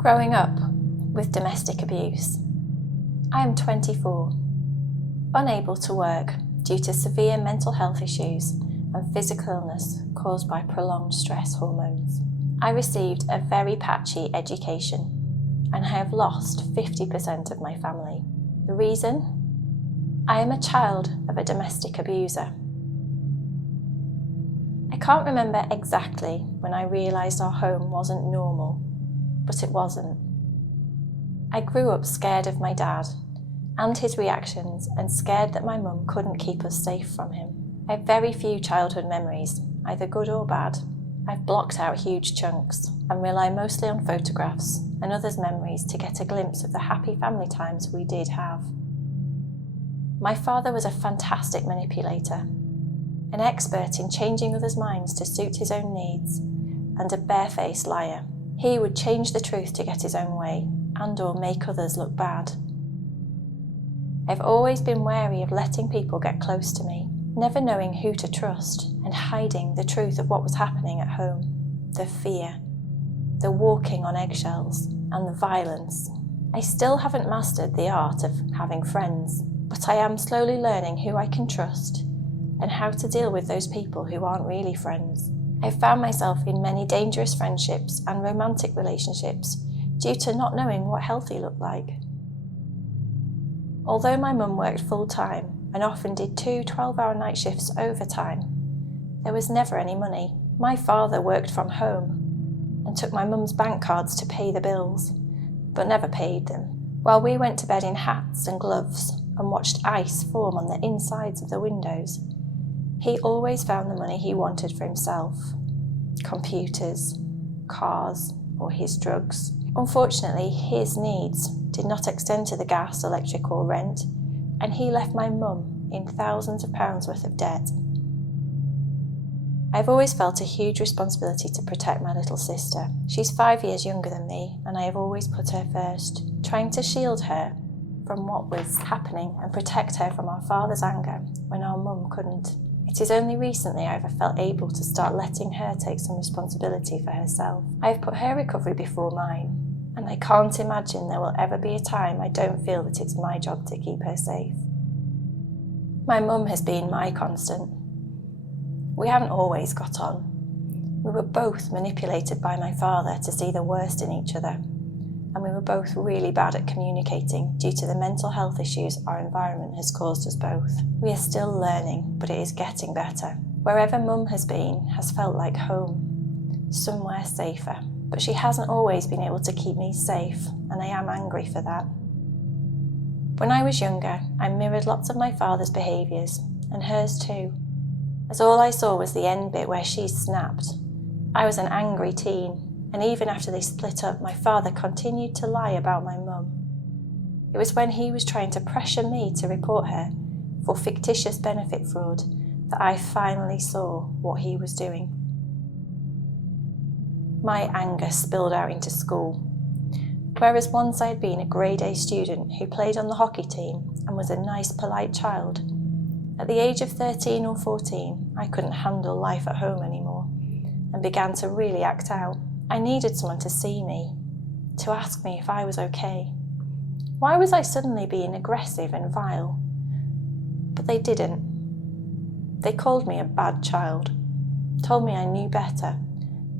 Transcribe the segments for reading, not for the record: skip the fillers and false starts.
Growing up with domestic abuse. I am 24, unable to work due to severe mental health issues and physical illness caused by prolonged stress hormones. I received a very patchy education and I have lost 50% of my family. The reason? I am a child of a domestic abuser. I can't remember exactly when I realised our home wasn't normal, but it wasn't. I grew up scared of my dad and his reactions and scared that my mum couldn't keep us safe from him. I have very few childhood memories, either good or bad. I've blocked out huge chunks and rely mostly on photographs and others' memories to get a glimpse of the happy family times we did have. My father was a fantastic manipulator, an expert in changing others' minds to suit his own needs, and a barefaced liar. He would change the truth to get his own way and/or make others look bad. I've always been wary of letting people get close to me, never knowing who to trust and hiding the truth of what was happening at home, the fear, the walking on eggshells, and the violence. I still haven't mastered the art of having friends, but I am slowly learning who I can trust and how to deal with those people who aren't really friends. I've found myself in many dangerous friendships and romantic relationships due to not knowing what healthy looked like. Although my mum worked full-time and often did 2 12-hour night shifts overtime, there was never any money. My father worked from home and took my mum's bank cards to pay the bills, but never paid them. While we went to bed in hats and gloves and watched ice form on the insides of the windows, he always found the money he wanted for himself, computers, cars, or his drugs. Unfortunately, his needs did not extend to the gas, electric or rent, and he left my mum in thousands of pounds worth of debt. I've always felt a huge responsibility to protect my little sister. She's 5 years younger than me, and I have always put her first, trying to shield her from what was happening and protect her from our father's anger when our mum couldn't. It is only recently I have felt able to start letting her take some responsibility for herself. I have put her recovery before mine, and I can't imagine there will ever be a time I don't feel that it's my job to keep her safe. My mum has been my constant. We haven't always got on. We were both manipulated by my father to see the worst in each other, and we were both really bad at communicating due to the mental health issues our environment has caused us both. We are still learning, but it is getting better. Wherever mum has been has felt like home, somewhere safer. But she hasn't always been able to keep me safe, and I am angry for that. When I was younger, I mirrored lots of my father's behaviours, and hers too, as all I saw was the end bit where she snapped. I was an angry teen, and even after they split up, my father continued to lie about my mum. It was when he was trying to pressure me to report her for fictitious benefit fraud that I finally saw what he was doing. My anger spilled out into school. Whereas once I had been a grade A student who played on the hockey team and was a nice, polite child, at the age of 13 or 14, I couldn't handle life at home anymore and began to really act out. I needed someone to see me, to ask me if I was okay. Why was I suddenly being aggressive and vile? But they didn't. They called me a bad child, told me I knew better,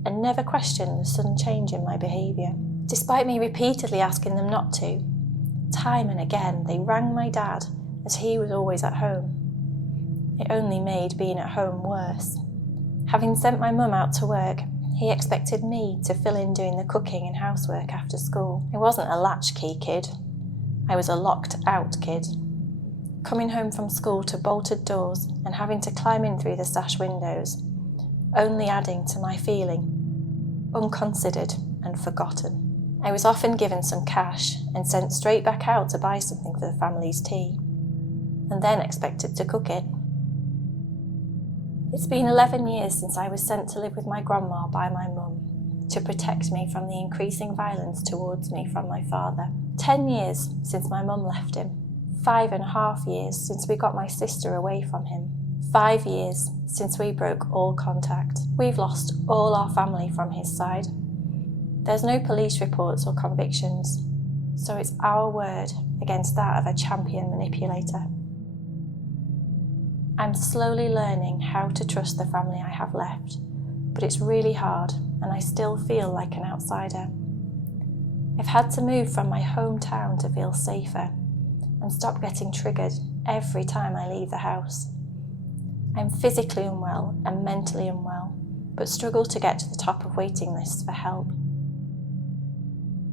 and never questioned the sudden change in my behaviour. Despite me repeatedly asking them not to, time and again they rang my dad as he was always at home. It only made being at home worse. Having sent my mum out to work, he expected me to fill in doing the cooking and housework after school. I wasn't a latchkey kid. I was a locked out kid. Coming home from school to bolted doors and having to climb in through the sash windows, only adding to my feeling unconsidered and forgotten. I was often given some cash and sent straight back out to buy something for the family's tea, and then expected to cook it. It's been 11 years since I was sent to live with my grandma by my mum to protect me from the increasing violence towards me from my father. 10 years since my mum left him. 5.5 years since we got my sister away from him. 5 years since we broke all contact. We've lost all our family from his side. There's no police reports or convictions, so it's our word against that of a champion manipulator. I'm slowly learning how to trust the family I have left, but it's really hard and I still feel like an outsider. I've had to move from my hometown to feel safer and stop getting triggered every time I leave the house. I'm physically unwell and mentally unwell, but struggle to get to the top of waiting lists for help.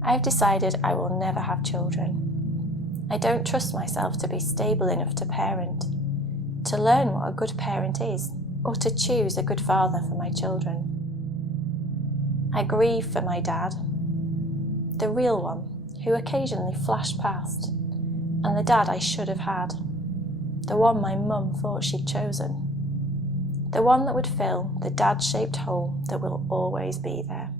I've decided I will never have children. I don't trust myself to be stable enough to parent, to learn what a good parent is, or to choose a good father for my children. I grieve for my dad, the real one, who occasionally flashed past, and the dad I should have had, the one my mum thought she'd chosen, the one that would fill the dad-shaped hole that will always be there.